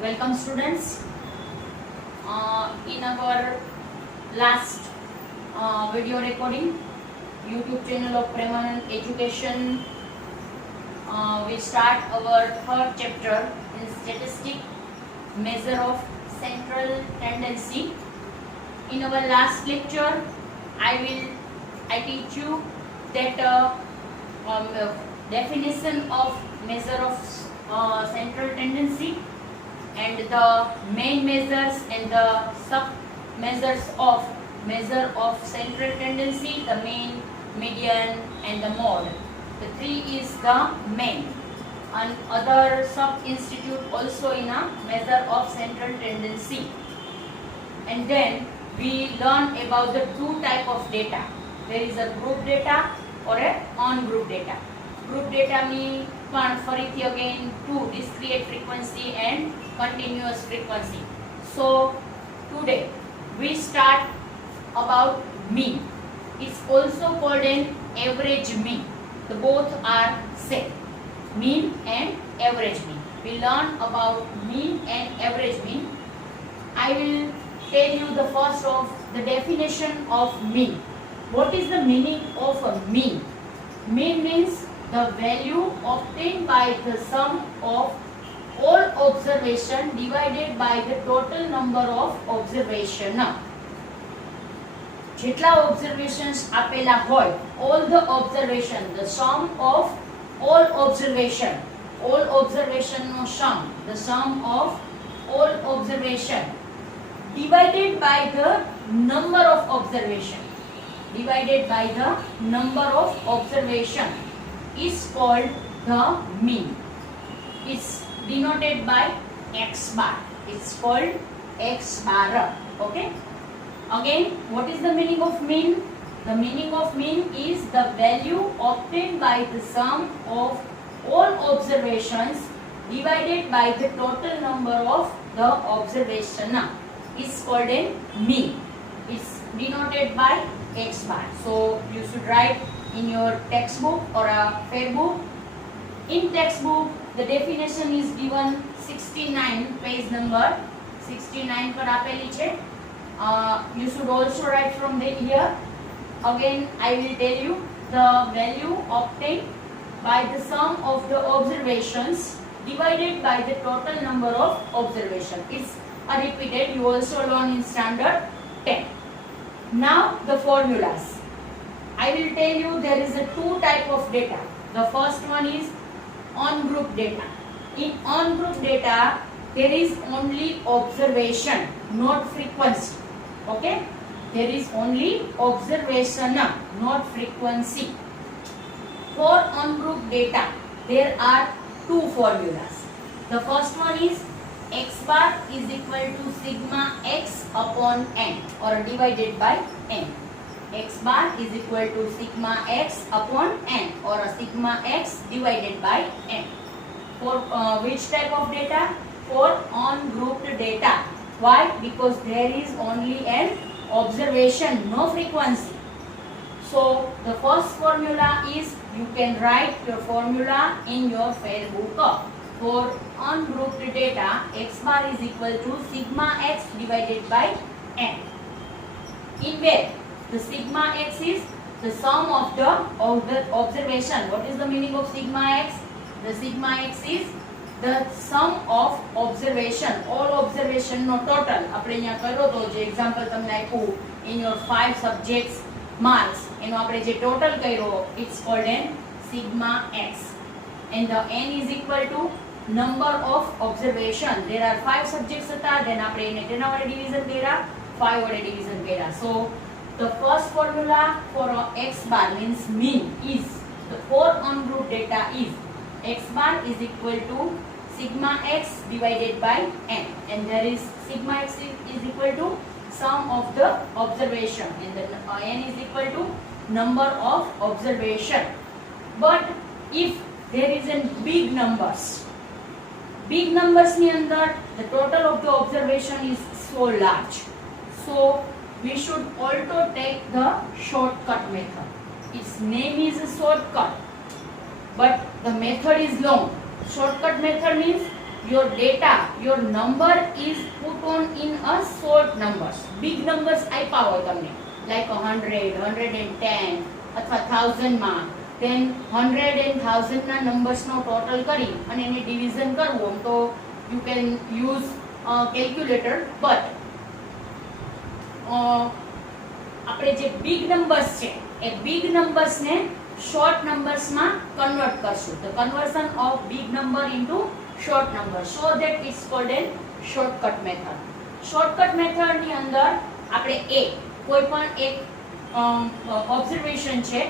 Welcome students. In our last video recording, YouTube channel of Premanand Education, we start our third chapter in statistic, measure of central tendency. In our last lecture, I teach you that definition of measure of central tendency and the main measures and the sub measures of measure of central tendency, the mean, median and the mode. The three is the main, and other sub institute also in a measure of central tendency. And then we learn about the two type of data. There is a group data or a on group data. Group data mean ફરીથી again two, discrete frequency and continuous frequency. So today we start about mean. It's also called an average mean. The both are same, mean and average mean. We learn about mean and average mean. I will tell you the first of the definition of mean. What is the meaning of a mean? Mean means the value obtained by the sum of all observation divided by the total number of observation. જેટલા observations આપેલા હોય, all the observation, the sum of all observation no sum, the sum of all observation divided by the number of observation, is called the mean. It's denoted by x bar. It's called x bar. Okay. Again, what is the meaning of mean? The meaning of mean is the value obtained by the sum of all observations divided by the total number of the observation is called a mean. It's denoted by x bar. So you should write in your textbook or a fair book. In textbook, the definition is given 69, page number 69 पर આપેલી છે. You should also write from here. Again, I will tell you the value obtained by the sum of the observations divided by the total number of observation. It's repeated. You also learn in standard 10. Now the formulas. I will tell you there is a two type of data. The first one is on group data. In on group data, there is only observation, not frequency. Okay? There is only observation, not frequency. For on group data, there are two formulas. The first one is x bar is equal to sigma x upon n or divided by n. X bar is equal to sigma x upon n or a sigma x divided by n. For which type of data? For on grouped data. Why? Because there is only an observation, no frequency. So the first formula is, you can write your formula in your fair book. For on grouped data, x bar is equal to sigma x divided by n. In where the sigma x is the sum of the observation. What is the meaning of sigma x? The sigma x is the sum of observation, all observation no total. આપણે અહીંયા કર્યો તો જે example તમને આપ્યું in your 5 subjects marks, એનો આપણે જે ટોટલ કર્યો, it's called an sigma x. And the n is equal to number of observation. There are 5 subjects હતા, then આપણે એને તેના વડે ડિવિઝન કર્યા, 5 વડે ડિવિઝન કર્યા. So the first formula for x bar means mean is, the for on group data is x bar is equal to sigma x divided by n, and there is sigma x is equal to sum of the observation, and then n is equal to number of observation. But if there is a big numbers ની અંદર the total of the observation is so large, so we should also take the shortcut method. Its name is a shortcut, but the method is long. Shortcut method means your data, your number is put on in a short numbers. Big numbers આપ્યા હોય તમને like 100, 110 અથવા 1000 માં, then 100 and 1000 ના numbers નો total કરી અને એને division કરવું તો you can use a calculator, but આપણે જે big numbers છે એ big numbers ને short numbers માં convert કરશું. The conversion of big number into short number, so that it's called a shortcut method. Shortcut method ની અંદર આપણે કોઈ પણ એક observation છે,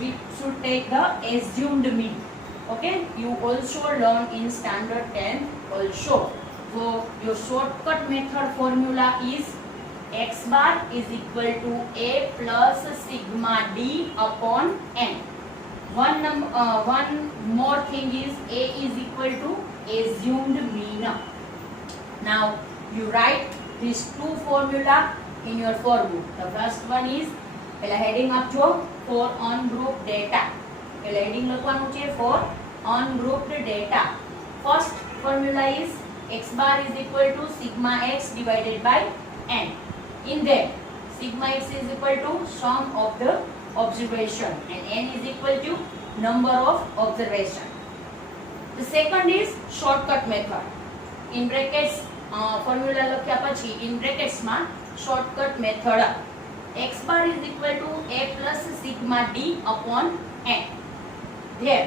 we should take the assumed mean. Okay, you also learn in standard 10 also. So your shortcut method formula is x bar is equal to a plus sigma d upon n. One more thing is a is equal to assumed mean. Now you write these two formula in your formula. The first one is પેલા heading આપજો for ungrouped data. પેલા heading લખવાનું છે for ungrouped data. First formula is x bar is equal to sigma x divided by n. In there sigma x is equal to sum of the observation and n is equal to number of observation. The second is shortcut method. In brackets formula લખ્યા પછી in brackets માં shortcut method. X bar is equal to a plus sigma d upon n. There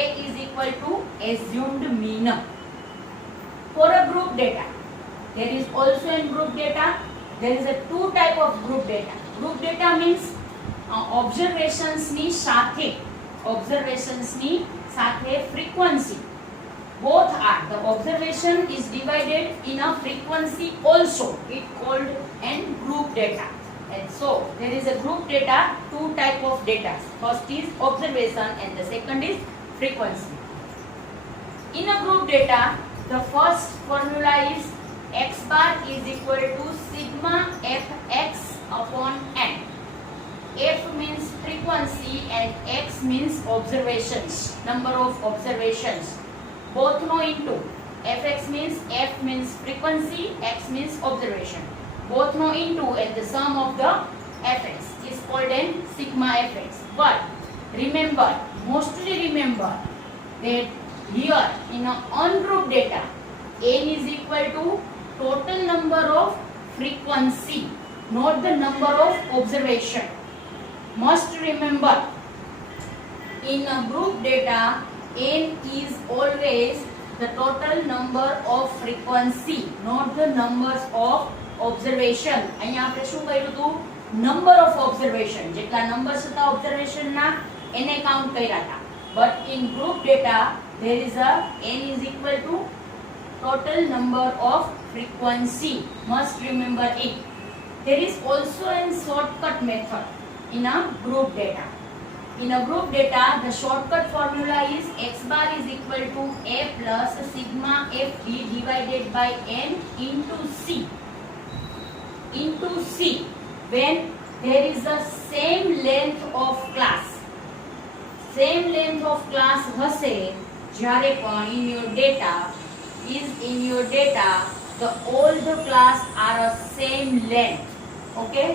a is equal to assumed mean. For a group data, there is also in group data there is a two type of group data. Group data means observations ની સાથે frequency. Both are, the observation is divided in a frequency also. It called an group data. And so there is a group data, two type of data. First is observation and the second is frequency. In a group data, the first formula is x bar is equal to sigma fx upon n. F means frequency and x means observations, number of observations. Both no into. Fx means f means frequency, x means observation. Both no into and the sum of the fx is called an sigma fx. But remember, mostly remember that here in a ungrouped data, n is equal to total number of frequency, not the number of observation. Must remember, in a group data, n is always the total number of frequency, not the numbers of observation. અહીંયા આપણે શું કર્યું હતું? Number of observation. જેટલા numbers હતા observation ના એને count કર્યા હતા. But in group data, there is a n is equal to total number of frequency. Must remember it. There is also a shortcut method in a group data. In a group data, the shortcut formula is x bar is equal to a plus sigma ft divided by n into c. Into c when there is the same length of class. Same length of class હશે જ્યારે પણ in your data the all the class are a same length. Okay,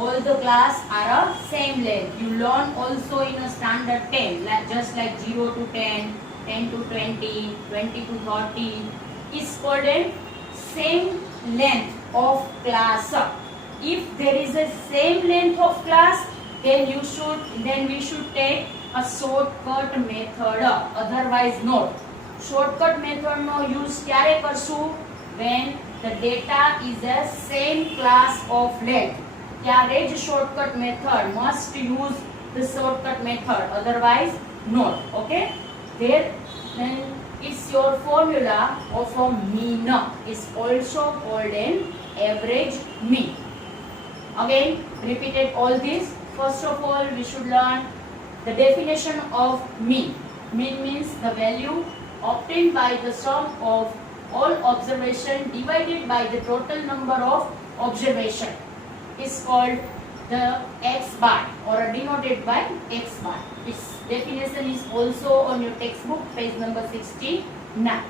all the class are a same length. You learn also in a standard 10, like just like 0 to 10, 10 to 20, 20 to 30 is called a same length of class. If there is a same length of class, then we should take a shortcut method. Otherwise not. Shortcut method no use ક્યારે કરશું? When the data is a same class of length. ત્યારે જ shortcut method must use the shortcut method. Otherwise not. Okay. There then it's your formula of a mean is also called an average mean. Again, repeated all this. First of all, we should learn the definition of mean. Mean means the value obtained by the sum of all observation divided by the total number of observation is called the x bar or denoted by x bar. Its definition is also on your textbook, page number 69.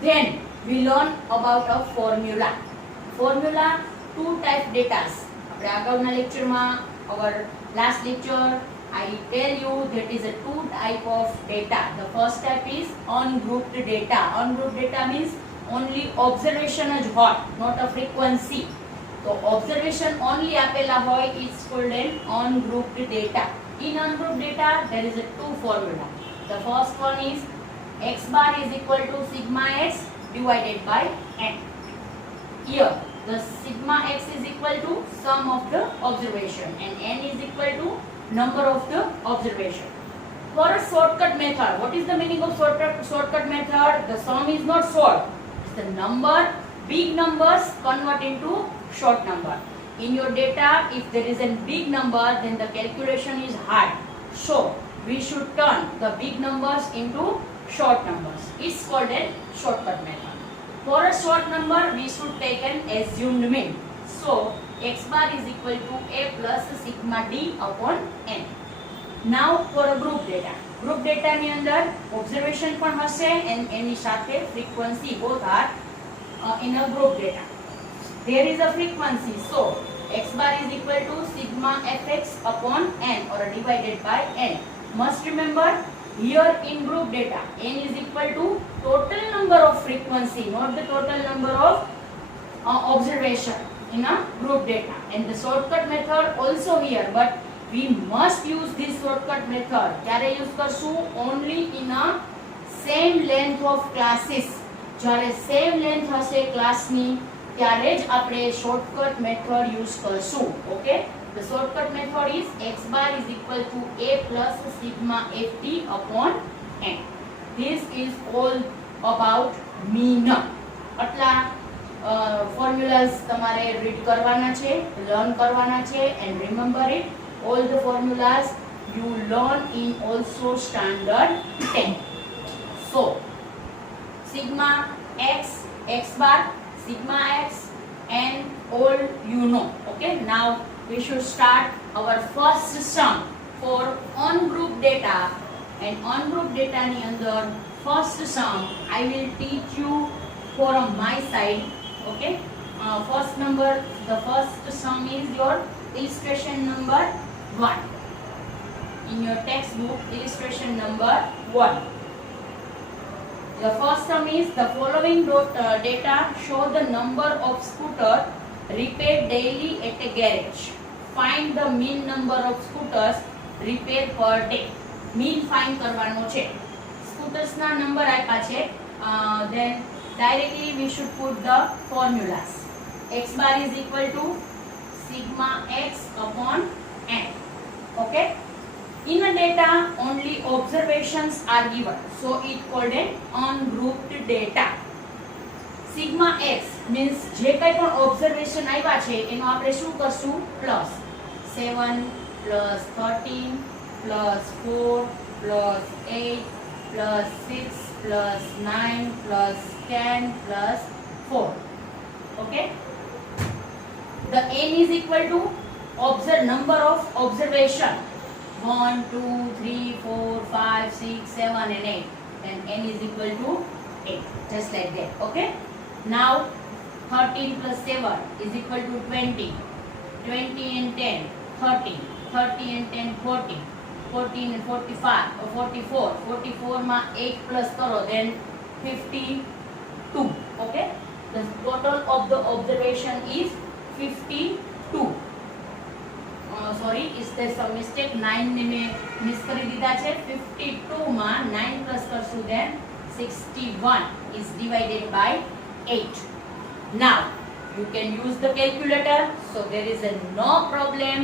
Then we learn about a formula. Formula, two type datas. આપણે આગળના લેક્ચરમાં, our last lecture, I tell you that is a two type of data. The first type is ungrouped data. Ungrouped data means only observation is hot, not a frequency. So observation only આપેલા હોય, it's called an ungrouped data. In ungrouped data there is a two formula. The first one is x bar is equal to sigma x divided by n. Here the sigma x is equal to sum of the observation and n is equal to number of the observation. For a shortcut method, what is the meaning of shortcut method? The sum is not short. It's the number, big numbers convert into short number. In your data, if there is a big number, then the calculation is hard. So we should turn the big numbers into short numbers. It's called a shortcut method. For a short number, we should take an assumed mean. So x bar is equal to a plus sigma d upon n. Now for a group data. Group data ની અંદર observation પણ હશે and એની સાથે frequency, both are in a group data. There is a frequency, so x bar is equal to sigma fx upon n or divided by n. Must remember, here in group data n is equal to total number of frequency, not the total number of observation in a group data. And the shortcut method also here, but we must use this shortcut method. ક્યારે use કરશું? Only in a same length of classes. જ્યારે same length હશે ક્લાસની ત્યારે જ આપણે shortcut method use કરશું. Okay? The shortcut method is x bar is equal to a plus sigma ft upon n. This is all about mean. આટલા formulas તમારે read કરવાના છે, learn કરવાના છે and remember it. All the formulas you learn in also standard 10. So sigma x, x bar, sigma x and all you know. Okay, now we should start our first sum for ungrouped data. And ungrouped data ni under first sum I will teach you for my side. Okay, first number, the first sum is your illustration number 1 in your textbook, illustration number 1. The first sum is the following data show the number of scooter repaired daily at a garage. Find the mean number of scooters repaired per day. Mean find કરવાનો છે. Scooters ના number આપ્યા છે. Then directly we should put the formulas. X bar is equal to sigma x upon n. Okay? In a data only observations are given, so it called an ungrouped data. Sigma x means જે કંઈ પણ observation આવ્યા છે એનો આપણે શું કરશું? Plus 7 plus 13 plus 4 plus 8 plus 6 plus 9 plus 10 plus 4. Okay? The n is equal to number of observation. 1, 2, 3, 4, 5, 6, 7 and 8. Then n is equal to 8. Just like that. Okay? Now 13 plus 7 is equal to 20. 20 and 10, 30. 30 and 10, 40. 14 and 45, 44. 44 ma 8 plus karo, then 52. Okay? The total of the observation is 52. Sorry, is there some mistake? 9 ને મેં miss કરી દીધા છે. 52 માં 9 plus કરશું, then 61 is divided by 8. Now you can use the calculator, so there is no problem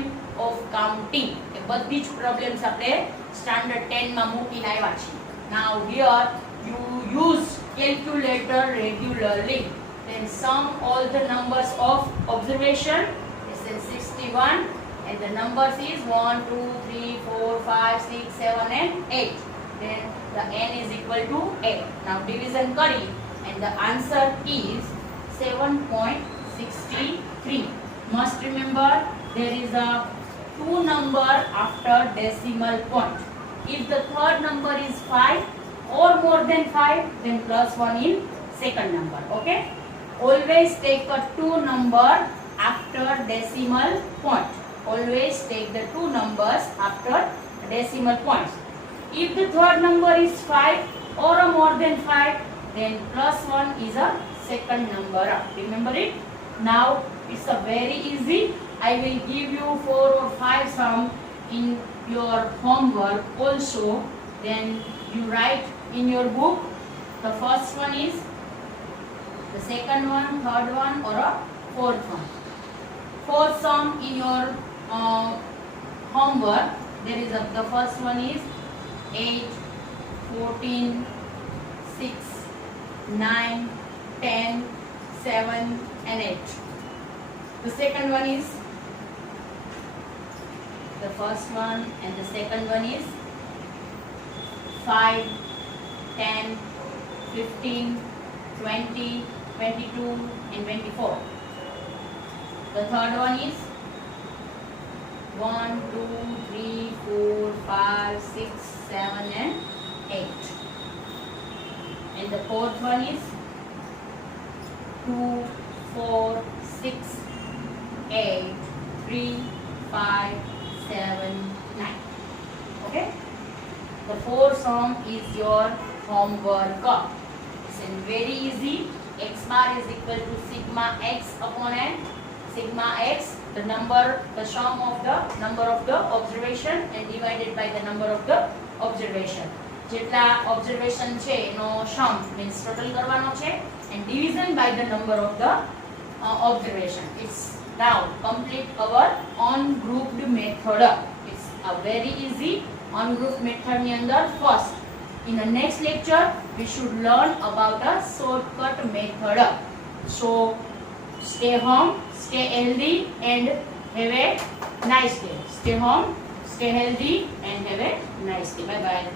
of counting. એ બધી જ problems આપણે standard 10 માં મૂકીને આવ્યા છે. Now here you use calculator regularly, then sum all the numbers of observation. This is 61 and the numbers is 1, 2, 3, 4, 5, 6, 7 and 8. Then the n is equal to 8. Now division kari and the answer is 7.63. Must remember there is a 2 number after decimal point. If the third number is 5 or more than 5, then plus 1 in second number. Okay, always take a 2 number after decimal point. Always take the 2 numbers after decimal points. If the third number is 5 or a more than 5, then plus 1 is a second number. Remember it? Now it's a very easy. I will give you 4 or 5 sum in your homework also. Then you write in your book. The first one is, the second one, third one, or a fourth one. Fourth sum in your homework. There is the first one is 8, 14, 6, 9, 10, 7 and 8. The second one is, the first one and the second one is 5, 10, 15, 20, 22 and 24. The third one is 1, 2, 3, 4, 5, 6, 7 and 8. And the fourth one is 2, 4, 6, 8, 3, 5, 7, 9. Okay? The fourth sum is your homework. It's very easy. X bar is equal to sigma x upon n. Sigma x, the sum of the number of the observation and divided by the number of the observation. જેટલા observation છે એનો sum means total કરવાનો છે and division by the number of the observation. It's now complete our ungrouped method. It's a very easy ungrouped method ની અંદર first. In the next lecture we should learn about a shortcut method. So stay home, stay healthy and have a nice day. Stay home, stay healthy and have a nice day. Bye bye.